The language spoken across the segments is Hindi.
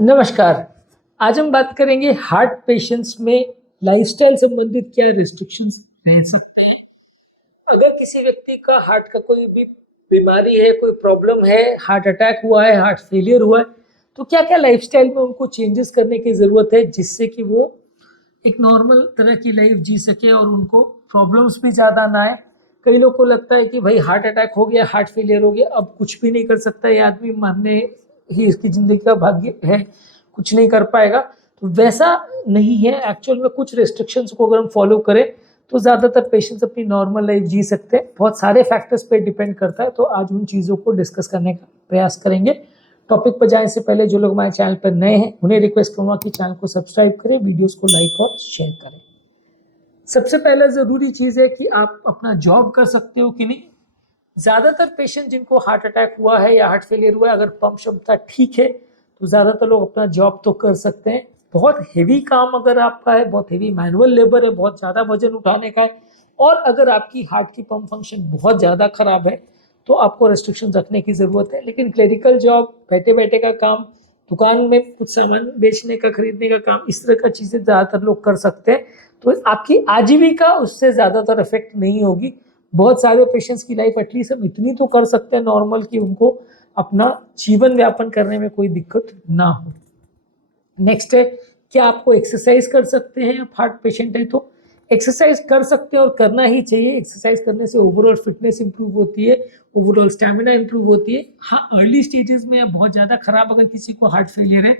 नमस्कार। आज हम बात करेंगे हार्ट पेशेंट्स में लाइफस्टाइल संबंधित क्या रिस्ट्रिक्शंस रह सकते हैं। अगर किसी व्यक्ति का हार्ट का कोई भी बीमारी है, कोई प्रॉब्लम है, हार्ट अटैक हुआ है, हार्ट फेलियर हुआ है, तो क्या-क्या लाइफस्टाइल में उनको चेंजेस करने की ज़रूरत है जिससे कि वो एक नॉर्मल तरह की लाइफ जी सके और उनको प्रॉब्लम्स भी ज़्यादा ना आए। कई लोग को लगता है कि भाई हार्ट अटैक हो गया, हार्ट फेलियर हो गया, अब कुछ भी नहीं कर सकता ये आदमी, मरने ही इसकी ज़िंदगी का भाग्य है, कुछ नहीं कर पाएगा। तो वैसा नहीं है, एक्चुअल में कुछ रिस्ट्रिक्शंस को अगर हम फॉलो करें तो ज़्यादातर पेशेंट्स अपनी नॉर्मल लाइफ जी सकते हैं। बहुत सारे फैक्टर्स पे डिपेंड करता है, तो आज उन चीज़ों को डिस्कस करने का प्रयास करेंगे। टॉपिक पर जाने से पहले जो लोग हमारे चैनल पर नए हैं उन्हें रिक्वेस्ट करूँगा कि चैनल को सब्सक्राइब करें, वीडियोस को लाइक और शेयर करें। सबसे पहला ज़रूरी चीज़ है कि आप अपना जॉब कर सकते हो कि नहीं। ज़्यादातर पेशेंट जिनको हार्ट अटैक हुआ है या हार्ट फेलियर हुआ है, अगर पंप क्षमता ठीक है तो ज़्यादातर लोग अपना जॉब तो कर सकते हैं। बहुत हेवी काम अगर आपका है, बहुत हेवी मैनुअल लेबर है, बहुत ज़्यादा वजन उठाने का है, और अगर आपकी हार्ट की पंप फंक्शन बहुत ज़्यादा खराब है तो आपको रेस्ट्रिक्शन रखने की ज़रूरत है। लेकिन क्लरिकल जॉब, बैठे बैठे का काम, दुकान में कुछ सामान बेचने का, खरीदने का काम, इस तरह का चीज़ें ज़्यादातर लोग कर सकते हैं, तो आपकी आजीविका उससे ज़्यादातर इफेक्ट नहीं होगी। बहुत सारे पेशेंट्स की लाइफ एटलीस्ट हम इतनी तो कर सकते हैं नॉर्मल कि उनको अपना जीवन व्यापन करने में कोई दिक्कत ना हो। नेक्स्ट है, क्या आपको एक्सरसाइज कर सकते हैं? आप हार्ट पेशेंट है तो एक्सरसाइज कर सकते हैं और करना ही चाहिए। एक्सरसाइज करने से ओवरऑल फिटनेस इंप्रूव होती है, ओवरऑल स्टैमिना इंप्रूव होती है। हाँ, अर्ली स्टेजेस में बहुत ज़्यादा खराब अगर किसी को हार्ट फेलियर है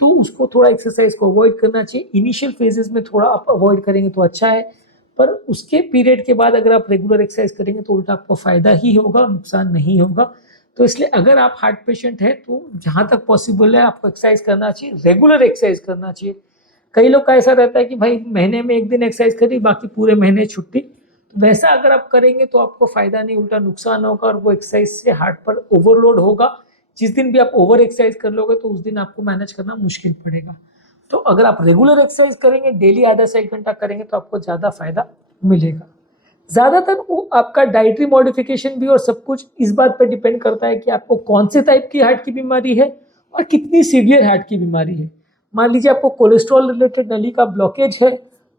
तो उसको थोड़ा एक्सरसाइज को अवॉइड करना चाहिए। इनिशियल फेजेस में थोड़ा आप अवॉइड करेंगे तो अच्छा है, पर उसके पीरियड के बाद अगर आप रेगुलर एक्सरसाइज करेंगे तो उल्टा आपको फायदा ही होगा, नुकसान नहीं होगा। तो इसलिए अगर आप हार्ट पेशेंट है तो जहाँ तक पॉसिबल है आपको एक्सरसाइज करना चाहिए, रेगुलर एक्सरसाइज करना चाहिए। कई लोग का ऐसा रहता है कि भाई महीने में एक दिन एक्सरसाइज करी, बाकी पूरे महीने छुट्टी। तो वैसा अगर आप करेंगे तो आपको फायदा नहीं, उल्टा नुकसान होगा, और वो एक्सरसाइज से हार्ट पर ओवरलोड होगा। जिस दिन भी आप ओवर एक्सरसाइज कर लोगे तो उस दिन आपको मैनेज करना मुश्किल पड़ेगा। तो अगर आप रेगुलर एक्सरसाइज करेंगे, डेली आधा से 1 घंटा करेंगे तो आपको ज़्यादा फायदा मिलेगा। ज़्यादातर वो आपका डाइटरी मॉडिफिकेशन भी और सब कुछ इस बात पर डिपेंड करता है कि आपको कौन से टाइप की हार्ट की बीमारी है और कितनी सीवियर हार्ट की बीमारी है। मान लीजिए आपको कोलेस्ट्रॉल रिलेटेड नली का ब्लॉकेज है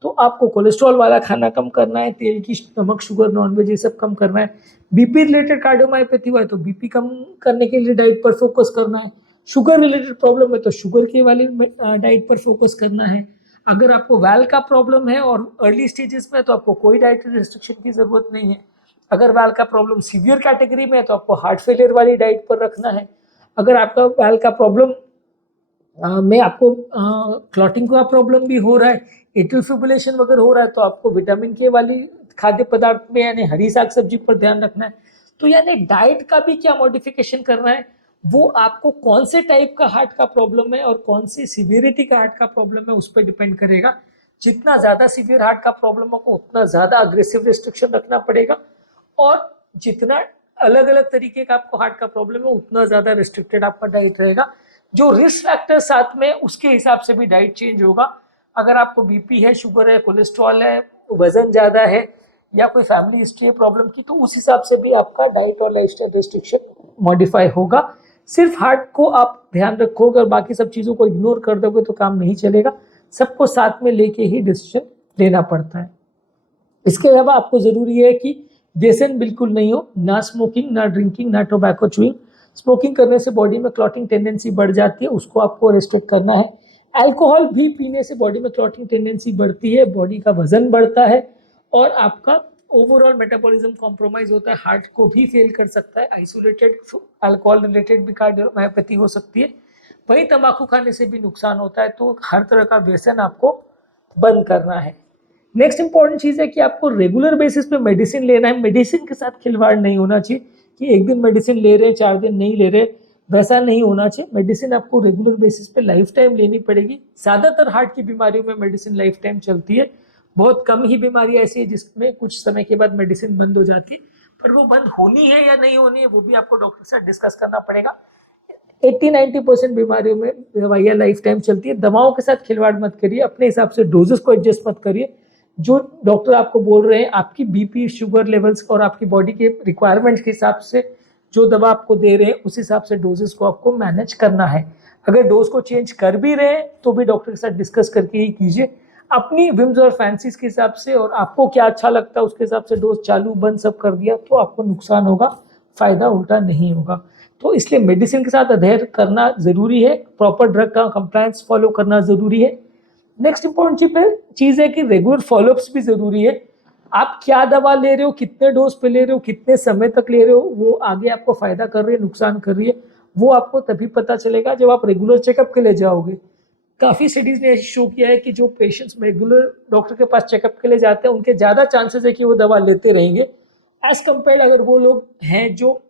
तो आपको कोलेस्ट्रॉल वाला खाना कम करना है, तेल की, नमक, शुगर, नॉनवेज ये सब कम करना है। बीपी रिलेटेड कार्डियोमायोपैथी हुआ है तो बीपी कम करने के लिए डाइट पर फोकस करना है। शुगर रिलेटेड प्रॉब्लम है तो शुगर के वाली डाइट पर फोकस करना है। अगर आपको वैल का प्रॉब्लम है और अर्ली स्टेजेस में तो आपको कोई डाइटरी रिस्ट्रिक्शन की ज़रूरत नहीं है। अगर वैल का प्रॉब्लम सीवियर कैटेगरी में है तो आपको हार्ट फेलियर वाली डाइट पर रखना है। अगर आपका वैल का प्रॉब्लम में आपको क्लॉटिंग का प्रॉब्लम भी हो रहा है, एट्रियल फिब्रिलेशन वगैरह हो रहा है, तो आपको विटामिन के वाली खाद्य पदार्थ में यानी हरी साग सब्जी पर ध्यान रखना है। तो यानी डाइट का भी क्या मॉडिफिकेशन करना है, वो आपको कौन से टाइप का हार्ट का प्रॉब्लम है और कौन सी सीवियरिटी का हार्ट का प्रॉब्लम है उस पर डिपेंड करेगा। जितना ज़्यादा सीवियर हार्ट का प्रॉब्लम होगा उतना ज़्यादा अग्रेसिव रिस्ट्रिक्शन रखना पड़ेगा, और जितना अलग अलग तरीके का आपको हार्ट का प्रॉब्लम है उतना ज़्यादा रिस्ट्रिक्टेड आपका डाइट रहेगा। जो रिस्क फैक्टर साथ में उसके हिसाब से भी डाइट चेंज होगा। अगर आपको बीपी है, शुगर है, कोलेस्ट्रॉल है, वजन ज़्यादा है, या कोई फैमिली हिस्ट्री है प्रॉब्लम की, तो उस हिसाब से भी आपका डाइट और लाइफस्टाइल रिस्ट्रिक्शन मॉडिफाई होगा। सिर्फ हार्ट को आप ध्यान रखोगे और बाकी सब चीज़ों को इग्नोर कर दोगे तो काम नहीं चलेगा। सबको साथ में लेके ही डिसीजन लेना पड़ता है। इसके अलावा आपको ज़रूरी है कि व्यसन बिल्कुल नहीं हो, ना स्मोकिंग, ना ड्रिंकिंग, ना टोबैको च्यूइंग। स्मोकिंग करने से बॉडी में क्लॉटिंग टेंडेंसी बढ़ जाती है, उसको आपको रेस्ट्रिक्ट करना है। अल्कोहल भी पीने से बॉडी में क्लॉटिंग टेंडेंसी बढ़ती है, बॉडी का वजन बढ़ता है और आपका ओवरऑल मेटाबॉलिज्म कॉम्प्रोमाइज होता है, हार्ट को भी फेल कर सकता है। आइसोलेटेड अल्कोहल रिलेटेड भी कार्डियोमायोपैथी हो सकती है। वहीं तंबाकू खाने से भी नुकसान होता है, तो हर तरह का व्यसन आपको बंद करना है। नेक्स्ट इंपॉर्टेंट चीज़ है कि आपको रेगुलर बेसिस पे मेडिसिन लेना है। मेडिसिन के साथ खिलवाड़ नहीं होना चाहिए कि एक दिन मेडिसिन ले रहे हैं, 4 दिन नहीं ले रहे, वैसा नहीं होना चाहिए। मेडिसिन आपको रेगुलर बेसिस पे लाइफ टाइम लेनी पड़ेगी। ज़्यादातर हार्ट की बीमारियों में मेडिसिन लाइफ टाइम चलती है। बहुत कम ही बीमारी ऐसी है जिसमें कुछ समय के बाद मेडिसिन बंद हो जाती है, पर वो बंद होनी है या नहीं होनी है वो भी आपको डॉक्टर से डिस्कस करना पड़ेगा। 80-90% बीमारियों में दवाइयाँ लाइफ टाइम चलती है। दवाओं के साथ खिलवाड़ मत करिए, अपने हिसाब से डोजेस को एडजस्ट मत करिए। जो डॉक्टर आपको बोल रहे हैं आपकी बीपी, शुगर लेवल्स और आपकी बॉडी के रिक्वायरमेंट्स के हिसाब से जो दवा आपको दे रहे हैं उस हिसाब से डोजेस को आपको मैनेज करना है। अगर डोज को चेंज कर भी रहे हैं तो भी डॉक्टर के साथ डिस्कस करके ही कीजिए, अपनी विम्स और फैंसीज के हिसाब से, और आपको क्या अच्छा लगता है उसके हिसाब से डोज चालू बंद सब कर दिया तो आपको नुकसान होगा, फायदा उल्टा नहीं होगा। तो इसलिए मेडिसिन के साथ अध्ययन करना जरूरी है, प्रॉपर ड्रग का कंप्लायंस फॉलो करना जरूरी है। नेक्स्ट इंपॉर्टेंट चीज है कि रेगुलर फॉलोअप्स भी जरूरी है। आप क्या दवा ले रहे हो, कितने डोज पे ले रहे हो, कितने समय तक ले रहे हो, वो आगे आपको फायदा कर रही है नुकसान कर रही है, वो आपको तभी पता चलेगा जब आप रेगुलर चेकअप के लिए जाओगे। काफी स्टडीज ने शो किया है कि जो पेशेंट्स रेगुलर डॉक्टर के पास चेकअप के लिए जाते हैं उनके ज्यादा चांसेस है कि वो दवा लेते रहेंगे, एज कम्पेयर अगर वो लोग हैं जो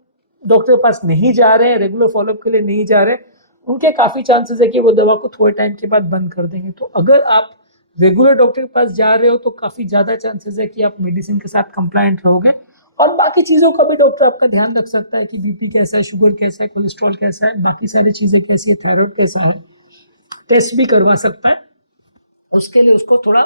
डॉक्टर के पास नहीं जा रहे हैं, रेगुलर फॉलोअप के लिए नहीं जा रहे हैं, उनके काफी चांसेस है कि वो दवा को थोड़े टाइम के बाद बंद कर देंगे। तो अगर आप रेगुलर डॉक्टर के पास जा रहे हो तो काफी ज्यादा चांसेस है कि आप मेडिसिन के साथ कंप्लायंट रहोगे, और बाकी चीजों का भी डॉक्टर आपका ध्यान रख सकता है कि बीपी कैसा है, शुगर कैसा है, कोलेस्ट्रॉल कैसा है, बाकी सारी चीजें कैसी है, थायराइड कैसा है, टेस्ट भी करवा सकता है। उसके लिए उसको थोड़ा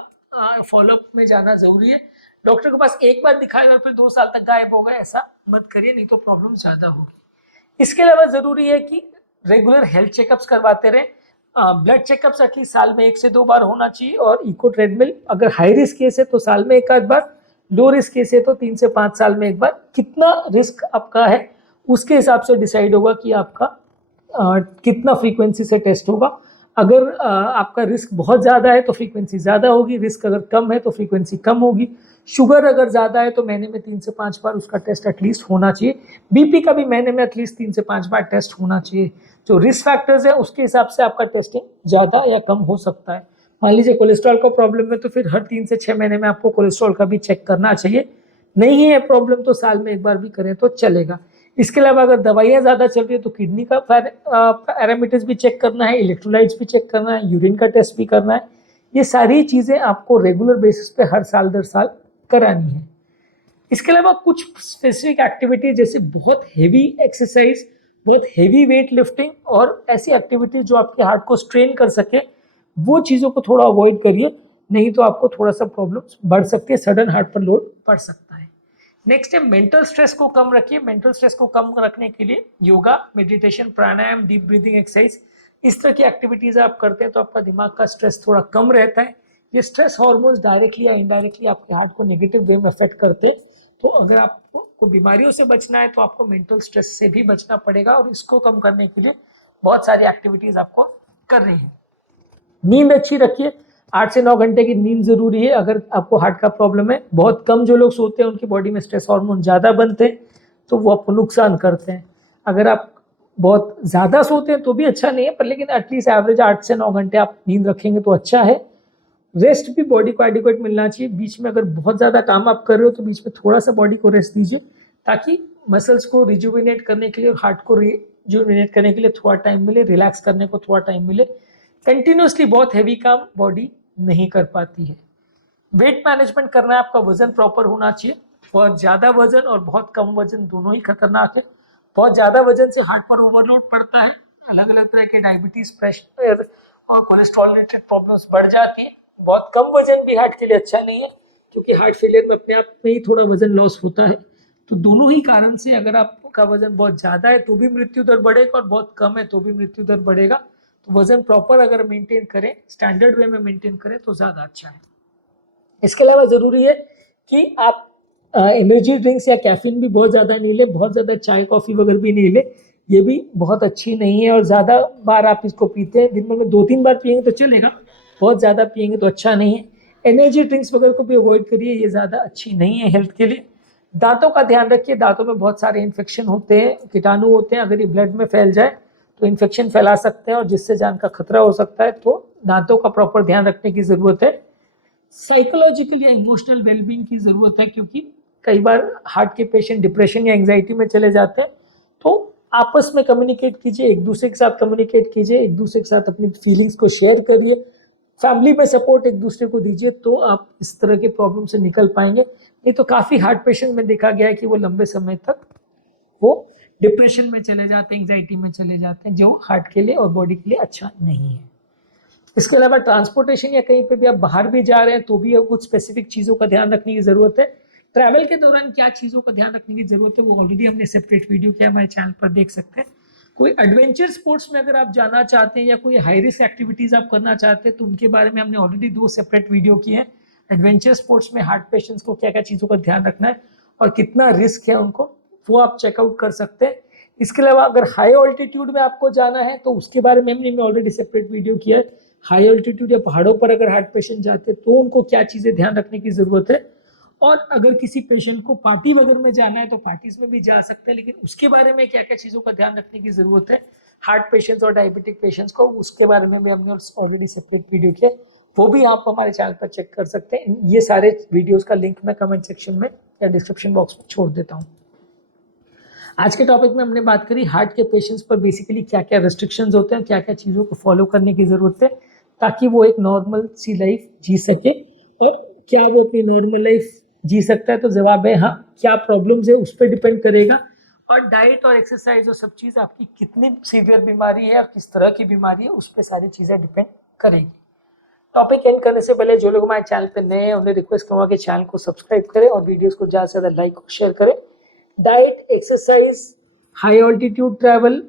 फॉलोअप में जाना जरूरी है। डॉक्टर के पास एक बार दिखाएगा और फिर 2 साल तक गायब हो गए ऐसा मत करिए, नहीं तो प्रॉब्लम ज्यादा होगी। इसके अलावा जरूरी है कि रेगुलर हेल्थ चेकअप्स करवाते रहें। ब्लड चेकअप्स एटलीस्ट साल में 1 से 2 बार होना चाहिए, और इको ट्रेडमिल अगर हाई रिस्क केस है तो साल में 1 आध बार, लो रिस्क केस है तो 3 से 5 साल में 1 बार। कितना रिस्क आपका है उसके हिसाब से डिसाइड होगा कि आपका कितना फ्रीक्वेंसी से टेस्ट होगा। अगर आपका रिस्क बहुत ज़्यादा है तो फ्रीक्वेंसी ज़्यादा होगी, रिस्क अगर कम है तो फ्रीक्वेंसी कम होगी। शुगर अगर ज़्यादा है तो महीने में 3 से 5 बार उसका टेस्ट एटलीस्ट होना चाहिए। बीपी का भी महीने में एटलीस्ट 3 से 5 बार टेस्ट होना चाहिए। जो रिस्क फैक्टर्स है उसके हिसाब से आपका टेस्टिंग ज़्यादा या कम हो सकता है। मान लीजिए कोलेस्ट्रॉल का प्रॉब्लम है तो फिर हर 3 से 6 महीने में आपको कोलेस्ट्रॉल का भी चेक करना चाहिए। नहीं है प्रॉब्लम तो साल में 1 बार भी करें तो चलेगा। इसके अलावा अगर दवाइयाँ ज़्यादा चल रही है तो किडनी का पैरामीटर्स भी चेक करना है, इलेक्ट्रोलाइट्स भी चेक करना है, यूरिन का टेस्ट भी करना है। ये सारी चीज़ें आपको रेगुलर बेसिस पे हर साल दर साल करानी है। इसके अलावा कुछ स्पेसिफिक एक्टिविटी जैसे बहुत हेवी एक्सरसाइज, बहुत हेवी वेट लिफ्टिंग और ऐसी एक्टिविटीज जो आपके हार्ट को स्ट्रेन कर सके, वो चीज़ों को थोड़ा अवॉइड करिए, नहीं तो आपको थोड़ा सा प्रॉब्लम बढ़ सकती है, सडन हार्ट पर लोड पड़ सकता है। नेक्स्ट है मेंटल स्ट्रेस को कम रखिए। मेंटल स्ट्रेस को कम रखने के लिए योगा, मेडिटेशन, प्राणायाम, डीप ब्रीदिंग एक्सरसाइज, इस तरह की एक्टिविटीज आप करते हैं तो आपका दिमाग का स्ट्रेस थोड़ा कम रहता है। ये स्ट्रेस हार्मोन्स डायरेक्टली या इनडायरेक्टली आपके हार्ट को नेगेटिव वे में अफेक्ट करते हैं। तो अगर आपको बीमारियों से बचना है तो आपको मेंटल स्ट्रेस से भी बचना पड़ेगा, और इसको कम करने के लिए बहुत सारी एक्टिविटीज आपको कर रही है। नींद अच्छी रखिए, 8 से 9 घंटे की नींद जरूरी है। अगर आपको हार्ट का प्रॉब्लम है, बहुत कम जो लोग सोते हैं उनकी बॉडी में स्ट्रेस हार्मोन ज़्यादा बनते हैं तो वो आपको नुकसान करते हैं। अगर आप बहुत ज़्यादा सोते हैं तो भी अच्छा नहीं है, पर लेकिन एटलीस्ट एवरेज 8 से 9 घंटे आप नींद रखेंगे तो अच्छा है। रेस्ट भी बॉडी को एडिक्वेट मिलना चाहिए। बीच में अगर बहुत ज़्यादा काम आप कर रहे हो तो बीच में थोड़ा सा बॉडी को रेस्ट दीजिए, ताकि मसल्स को रिजुविनेट करने के लिए और हार्ट को रिजुविनेट करने के लिए थोड़ा टाइम मिले, रिलैक्स करने को थोड़ा टाइम मिले। कंटिन्यूसली बहुत हैवी काम बॉडी नहीं कर पाती है। वेट मैनेजमेंट करना है, आपका वजन प्रॉपर होना चाहिए। बहुत ज़्यादा वजन और बहुत कम वजन दोनों ही खतरनाक है। बहुत ज़्यादा वजन से हार्ट पर ओवरलोड पड़ता है, अलग अलग तरह के डायबिटीज, प्रेशर और कोलेस्ट्रॉल रिलेटेड प्रॉब्लम्स बढ़ जाती है। बहुत कम वजन भी हार्ट के लिए अच्छा नहीं है, क्योंकि हार्ट फेलियर में अपने आप में ही थोड़ा वजन लॉस होता है। तो दोनों ही कारण से अगर आपका वजन बहुत ज़्यादा है तो भी मृत्यु दर बढ़ेगा, और बहुत कम है तो भी मृत्यु दर बढ़ेगा। तो वजन प्रॉपर अगर मेंटेन करें, स्टैंडर्ड वे में मेंटेन करें तो ज़्यादा अच्छा है। इसके अलावा ज़रूरी है कि आप एनर्जी ड्रिंक्स या कैफीन भी बहुत ज़्यादा नहीं ले, बहुत ज़्यादा चाय कॉफ़ी वगैरह भी नहीं ले, ये भी बहुत अच्छी नहीं है। और ज़्यादा बार आप इसको पीते हैं, दिन में 2-3 बार पियेंगे तो चलेगा, बहुत ज़्यादा पियेंगे तो अच्छा नहीं है। एनर्जी ड्रिंक्स वगैरह को भी अवॉइड करिए, ये ज़्यादा अच्छी नहीं है हेल्थ के लिए। दांतों का ध्यान रखिए, दांतों में बहुत सारे इन्फेक्शन होते हैं, कीटाणु होते हैं, अगर ये ब्लड में फैल जाए तो इन्फेक्शन फैला सकते हैं और जिससे जान का खतरा हो सकता है। तो दांतों का प्रॉपर ध्यान रखने की ज़रूरत है। साइकोलॉजिकल या इमोशनल वेलबींग की ज़रूरत है, क्योंकि कई बार हार्ट के पेशेंट डिप्रेशन या एंग्जाइटी में चले जाते हैं। तो आपस में कम्युनिकेट कीजिए, एक दूसरे के साथ कम्युनिकेट कीजिए, एक दूसरे के साथ अपनी फीलिंग्स को शेयर करिए, फैमिली में सपोर्ट एक दूसरे को दीजिए, तो आप इस तरह के प्रॉब्लम से निकल पाएंगे। नहीं तो काफ़ी हार्ट पेशेंट में देखा गया है कि वो लंबे समय तक वो डिप्रेशन में चले जाते हैं, एंग्जाइटी में चले जाते हैं, जो हार्ट के लिए और बॉडी के लिए अच्छा नहीं है। इसके अलावा ट्रांसपोर्टेशन या कहीं पे भी आप बाहर भी जा रहे हैं तो भी कुछ स्पेसिफिक चीज़ों का ध्यान रखने की ज़रूरत है। ट्रैवल के दौरान क्या चीज़ों का ध्यान रखने की ज़रूरत है वो ऑलरेडी हमने सेपरेट वीडियो किया, हमारे चैनल पर देख सकते हैं। कोई एडवेंचर स्पोर्ट्स में अगर आप जाना चाहते हैं या कोई हाई रिस्क एक्टिविटीज आप करना चाहते हैं तो उनके बारे में हमने ऑलरेडी 2 सेपरेट वीडियो किए हैं। एडवेंचर स्पोर्ट्स में हार्ट पेशेंट्स को क्या क्या चीज़ों का ध्यान रखना है और कितना रिस्क है उनको, वो आप चेकआउट कर सकते हैं। इसके अलावा अगर हाई ऑल्टीट्यूड में आपको जाना है तो उसके बारे में हमने ऑलरेडी सेपरेट वीडियो किया है। हाई ऑल्टीट्यूड या पहाड़ों पर अगर हार्ट पेशेंट जाते हैं तो उनको क्या चीज़ें ध्यान रखने की ज़रूरत है। और अगर किसी पेशेंट को पार्टी वगैरह में जाना है तो पार्टीज में भी जा सकते हैं, लेकिन उसके बारे में क्या क्या चीज़ों का ध्यान रखने की ज़रूरत है हार्ट पेशेंट्स और डायबिटिक पेशेंट्स को, उसके बारे में भी हमने ऑलरेडी सेपरेट वीडियो किया, वो भी आप हमारे चैनल पर चेक कर सकते हैं। ये सारे वीडियोस का लिंक मैं कमेंट सेक्शन में या डिस्क्रिप्शन बॉक्स में छोड़ देता हूँ। आज के टॉपिक में हमने बात करी हार्ट के पेशेंट्स पर बेसिकली क्या क्या रेस्ट्रिक्शंस होते हैं, क्या क्या चीज़ों को फॉलो करने की ज़रूरत है ताकि वो एक नॉर्मल सी लाइफ जी सके। और क्या वो अपनी नॉर्मल लाइफ जी सकता है, तो जवाब है हाँ। क्या प्रॉब्लम्स है उस पर डिपेंड करेगा, और डाइट और एक्सरसाइज और सब चीज़ आपकी कितनी सीवियर बीमारी है और किस तरह की बीमारी है उस पर सारी चीज़ें डिपेंड करेगी। टॉपिक एंड करने से पहले जो लोग हमारे चैनल पे नए हैं उन्हें रिक्वेस्ट करूँगा कि चैनल को सब्सक्राइब करें और वीडियोस को ज़्यादा से ज़्यादा लाइक और शेयर करें। Diet, exercise, high altitude travel,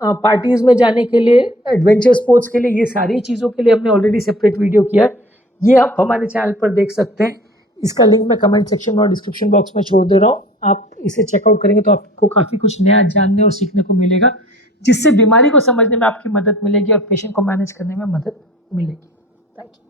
parties में जाने के लिए, एडवेंचर स्पोर्ट्स के लिए, ये सारी चीज़ों के लिए हमने ऑलरेडी सेपरेट वीडियो किया है। ये आप हमारे चैनल पर देख सकते हैं। इसका लिंक मैं कमेंट सेक्शन में और डिस्क्रिप्शन बॉक्स में छोड़ दे रहा हूँ। आप इसे चेकआउट करेंगे तो आपको काफ़ी कुछ नया जानने और सीखने को मिलेगा, जिससे बीमारी को समझने में आपकी मदद मिलेगी और पेशेंट को मैनेज करने में मदद मिलेगी। Thank you.